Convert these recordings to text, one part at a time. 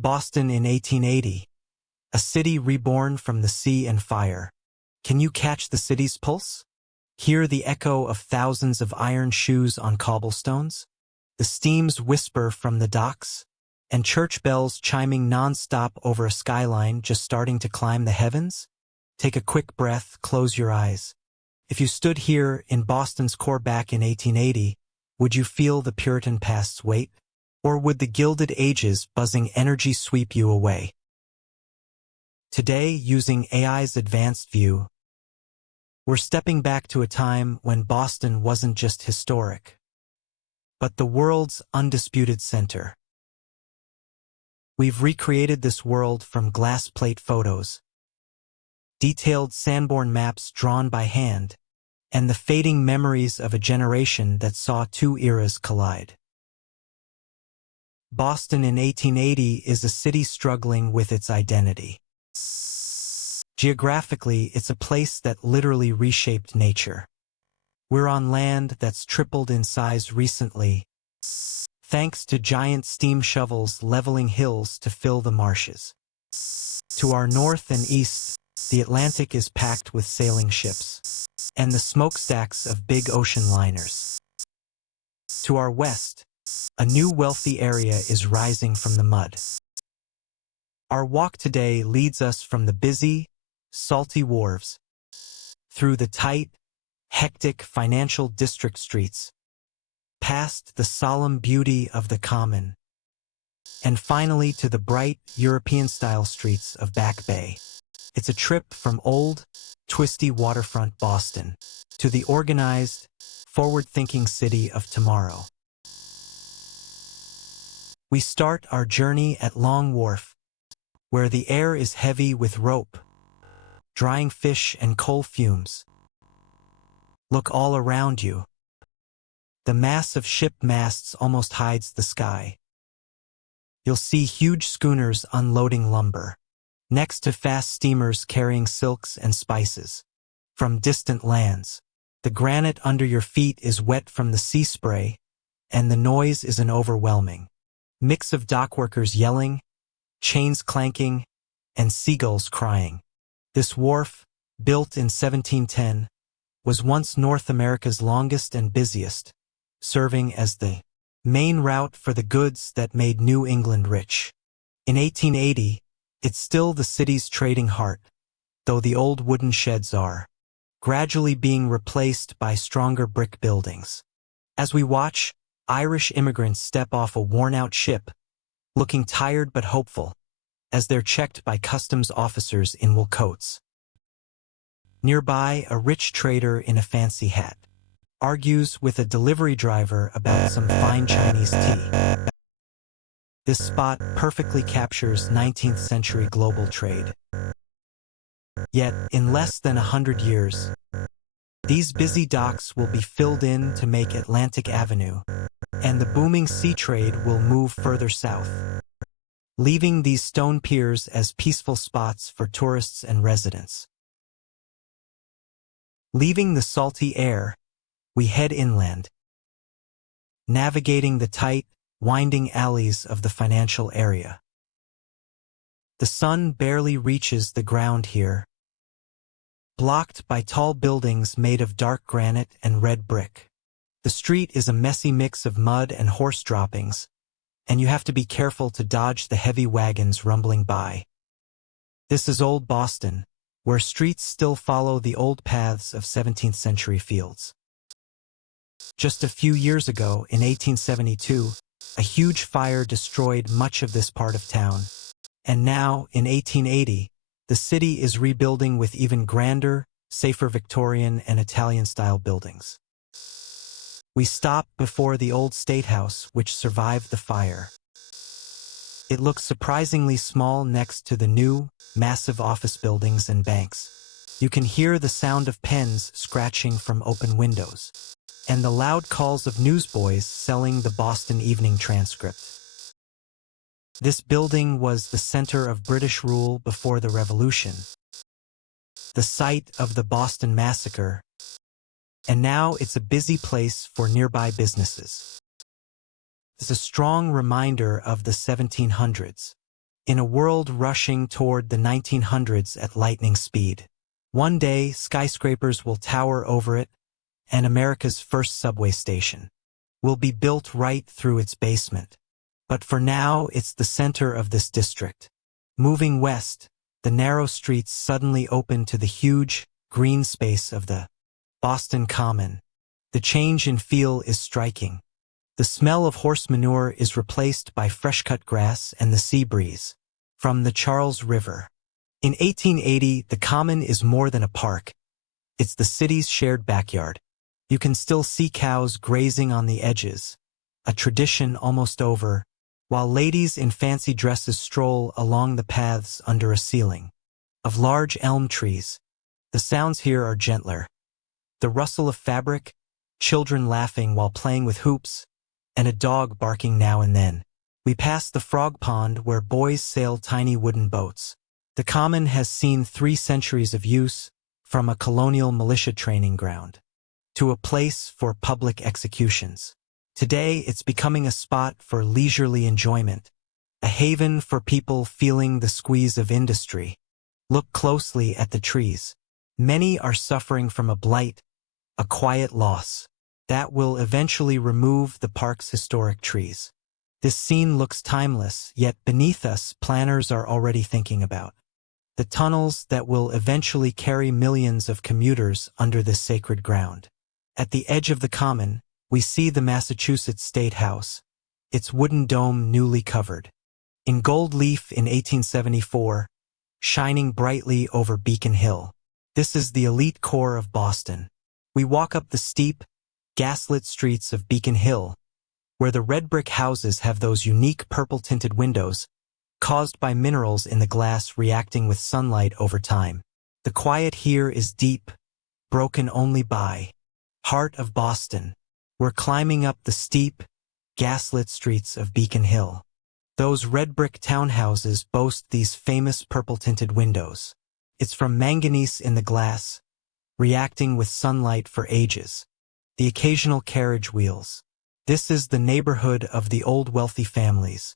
Boston in 1880. A city reborn from the sea and fire. Can you catch the city's pulse? Hear the echo of thousands of iron shoes on cobblestones? The steams whisper from the docks? And church bells chiming non-stop over a skyline just starting to climb the heavens? Take a quick breath, close your eyes. If you stood here in Boston's core back in 1880, would you feel the Puritan past's weight? Or would the Gilded Age's buzzing energy sweep you away? Today, using AI's advanced view, we're stepping back to a time when Boston wasn't just historic, but the world's undisputed center. We've recreated this world from glass plate photos, detailed Sanborn maps drawn by hand, and the fading memories of a generation that saw two eras collide. Boston in 1880 is a city struggling with its identity. Geographically, it's a place that literally reshaped nature. We're on land that's tripled in size recently, thanks to giant steam shovels leveling hills to fill the marshes. To our north and east, the Atlantic is packed with sailing ships and the smokestacks of big ocean liners. To our west, a new wealthy area is rising from the mud. Our walk today leads us from the busy, salty wharves, through the tight, hectic financial district streets, past the solemn beauty of the Common, and finally to the bright, European-style streets of Back Bay. It's a trip from old, twisty waterfront Boston to the organized, forward-thinking city of tomorrow. We start our journey at Long Wharf, where the air is heavy with rope, drying fish and coal fumes. Look all around you. The mass of ship masts almost hides the sky. You'll see huge schooners unloading lumber, next to fast steamers carrying silks and spices from distant lands. The granite under your feet is wet from the sea spray, and the noise is an overwhelming mix of dockworkers yelling, chains clanking, and seagulls crying. This wharf, built in 1710, was once North America's longest and busiest, serving as the main route for the goods that made New England rich. In 1880, it's still the city's trading heart, though the old wooden sheds are gradually being replaced by stronger brick buildings. As we watch, Irish immigrants step off a worn-out ship, looking tired but hopeful, as they're checked by customs officers in wool coats. Nearby, a rich trader in a fancy hat argues with a delivery driver about some fine Chinese tea. This spot perfectly captures 19th century global trade. Yet, in less than 100 years, these busy docks will be filled in to make Atlantic Avenue, and the booming sea trade will move further south, leaving these stone piers as peaceful spots for tourists and residents. Leaving the salty air, we head inland, navigating the tight, winding alleys of the financial area. The sun barely reaches the ground here, blocked by tall buildings made of dark granite and red brick. The street is a messy mix of mud and horse droppings, and you have to be careful to dodge the heavy wagons rumbling by. This is old Boston, where streets still follow the old paths of 17th century fields. Just a few years ago, in 1872, a huge fire destroyed much of this part of town, and now, in 1880, the city is rebuilding with even grander, safer Victorian and Italian-style buildings. We stop before the old State House, which survived the fire. It looks surprisingly small next to the new, massive office buildings and banks. You can hear the sound of pens scratching from open windows, and the loud calls of newsboys selling the Boston Evening Transcript. This building was the center of British rule before the Revolution, the site of the Boston Massacre, and now it's a busy place for nearby businesses. It's a strong reminder of the 1700s, in a world rushing toward the 1900s at lightning speed. One day, skyscrapers will tower over it, and America's first subway station will be built right through its basement. But for now, it's the center of this district. Moving west, the narrow streets suddenly open to the huge, green space of the Boston Common. The change in feel is striking. The smell of horse manure is replaced by fresh-cut grass and the sea breeze from the Charles River. In 1880, the Common is more than a park. It's the city's shared backyard. You can still see cows grazing on the edges, a tradition almost over, while ladies in fancy dresses stroll along the paths under a ceiling of large elm trees. The sounds here are gentler. The rustle of fabric, children laughing while playing with hoops, and a dog barking now and then. We pass the frog pond where boys sail tiny wooden boats. The Common has seen 3 centuries of use, from a colonial militia training ground to a place for public executions. Today, it's becoming a spot for leisurely enjoyment, a haven for people feeling the squeeze of industry. Look closely at the trees. Many are suffering from a blight, a quiet loss, that will eventually remove the park's historic trees. This scene looks timeless, yet beneath us, planners are already thinking about the tunnels that will eventually carry millions of commuters under this sacred ground. At the edge of the Common, we see the Massachusetts State House, its wooden dome newly covered in gold leaf in 1874, shining brightly over Beacon Hill. This is the elite core of Boston. We walk up the steep, gaslit streets of Beacon Hill, where the red brick houses have those unique purple-tinted windows caused by minerals in the glass reacting with sunlight over time. The quiet here is deep, broken only by heart of Boston. We're climbing up the steep, gaslit streets of Beacon Hill. Those red brick townhouses boast these famous purple-tinted windows. It's from manganese in the glass, reacting with sunlight for ages. The occasional carriage wheels. This is the neighborhood of the old wealthy families,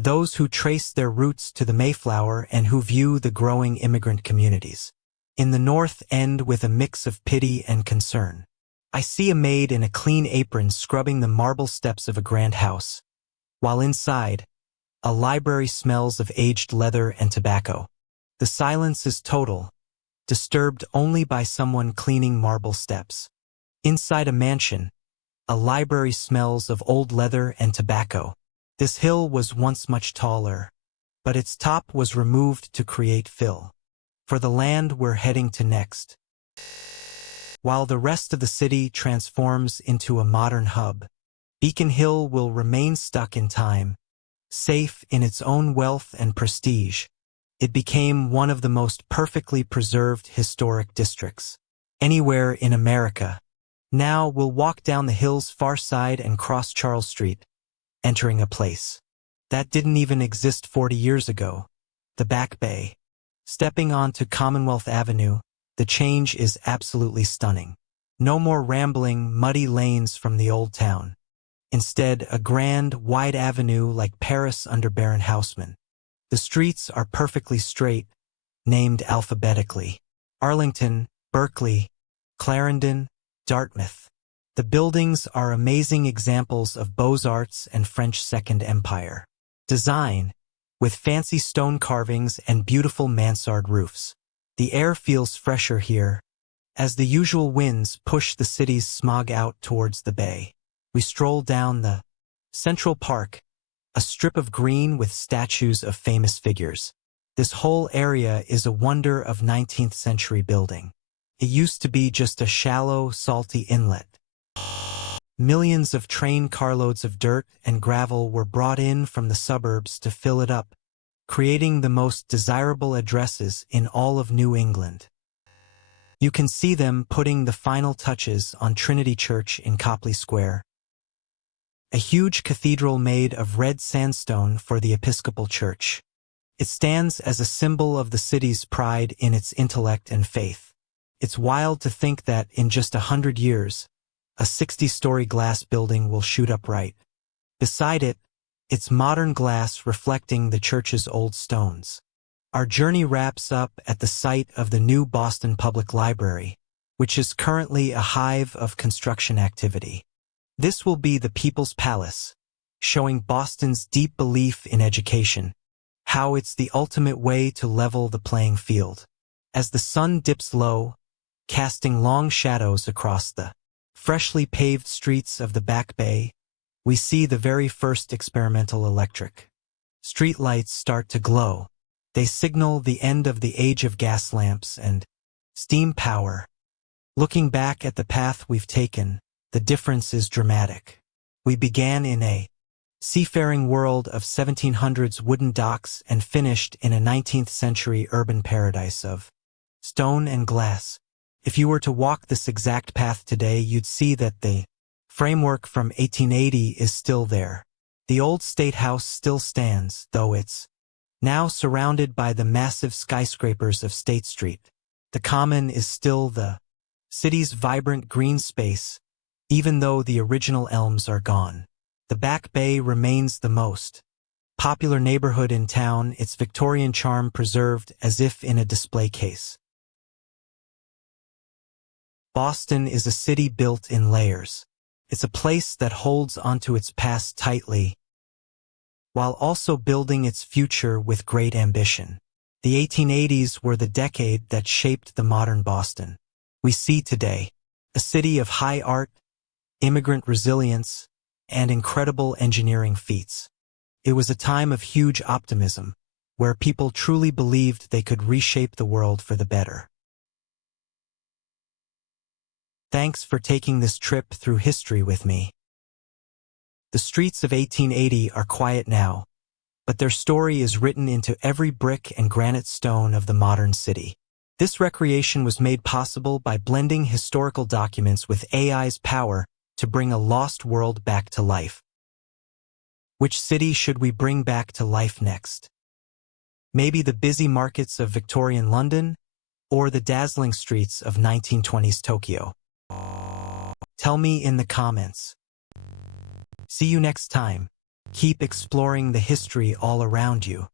those who trace their roots to the Mayflower and who view the growing immigrant communities in the North End with a mix of pity and concern. I see a maid in a clean apron scrubbing the marble steps of a grand house, while inside, a library smells of aged leather and tobacco. The silence is total, disturbed only by someone cleaning marble steps. Inside a mansion, a library smells of old leather and tobacco. This hill was once much taller, but its top was removed to create fill for the land we're heading to next. While the rest of the city transforms into a modern hub, Beacon Hill will remain stuck in time, safe in its own wealth and prestige. It became one of the most perfectly preserved historic districts anywhere in America. Now we'll walk down the hill's far side and cross Charles Street, entering a place that didn't even exist 40 years ago, the Back Bay. Stepping onto Commonwealth Avenue, the change is absolutely stunning. No more rambling, muddy lanes from the old town. Instead, a grand, wide avenue like Paris under Baron Haussmann. The streets are perfectly straight, named alphabetically. Arlington, Berkeley, Clarendon, Dartmouth. The buildings are amazing examples of Beaux-Arts and French Second Empire design, with fancy stone carvings and beautiful mansard roofs. The air feels fresher here, as the usual winds push the city's smog out towards the bay. We stroll down the Central Park, a strip of green with statues of famous figures. This whole area is a wonder of 19th century building. It used to be just a shallow, salty inlet. Millions of train carloads of dirt and gravel were brought in from the suburbs to fill it up, creating the most desirable addresses in all of New England. You can see them putting the final touches on Trinity Church in Copley Square, a huge cathedral made of red sandstone for the Episcopal Church. It stands as a symbol of the city's pride in its intellect and faith. It's wild to think that in just 100 years, a 60-story glass building will shoot upright. Beside it, its modern glass reflecting the church's old stones. Our journey wraps up at the site of the new Boston Public Library, which is currently a hive of construction activity. This will be the People's Palace, showing Boston's deep belief in education, how it's the ultimate way to level the playing field. As the sun dips low, casting long shadows across the freshly paved streets of the Back Bay, we see the very first experimental electric streetlights start to glow. They signal the end of the age of gas lamps and steam power. Looking back at the path we've taken, the difference is dramatic. We began in a seafaring world of 1700s wooden docks and finished in a 19th century urban paradise of stone and glass. If you were to walk this exact path today, you'd see that the framework from 1880 is still there. The old State House still stands, though it's now surrounded by the massive skyscrapers of State Street. The Common is still the city's vibrant green space, even though the original elms are gone. The Back Bay remains the most popular neighborhood in town, its Victorian charm preserved as if in a display case. Boston is a city built in layers. It's a place that holds onto its past tightly, while also building its future with great ambition. The 1880s were the decade that shaped the modern Boston we see today, a city of high art, immigrant resilience, and incredible engineering feats. It was a time of huge optimism, where people truly believed they could reshape the world for the better. Thanks for taking this trip through history with me. The streets of 1880 are quiet now, but their story is written into every brick and granite stone of the modern city. This recreation was made possible by blending historical documents with AI's power to bring a lost world back to life. Which city should we bring back to life next? Maybe the busy markets of Victorian London, or the dazzling streets of 1920s Tokyo? Tell me in the comments. See you next time. Keep exploring the history all around you.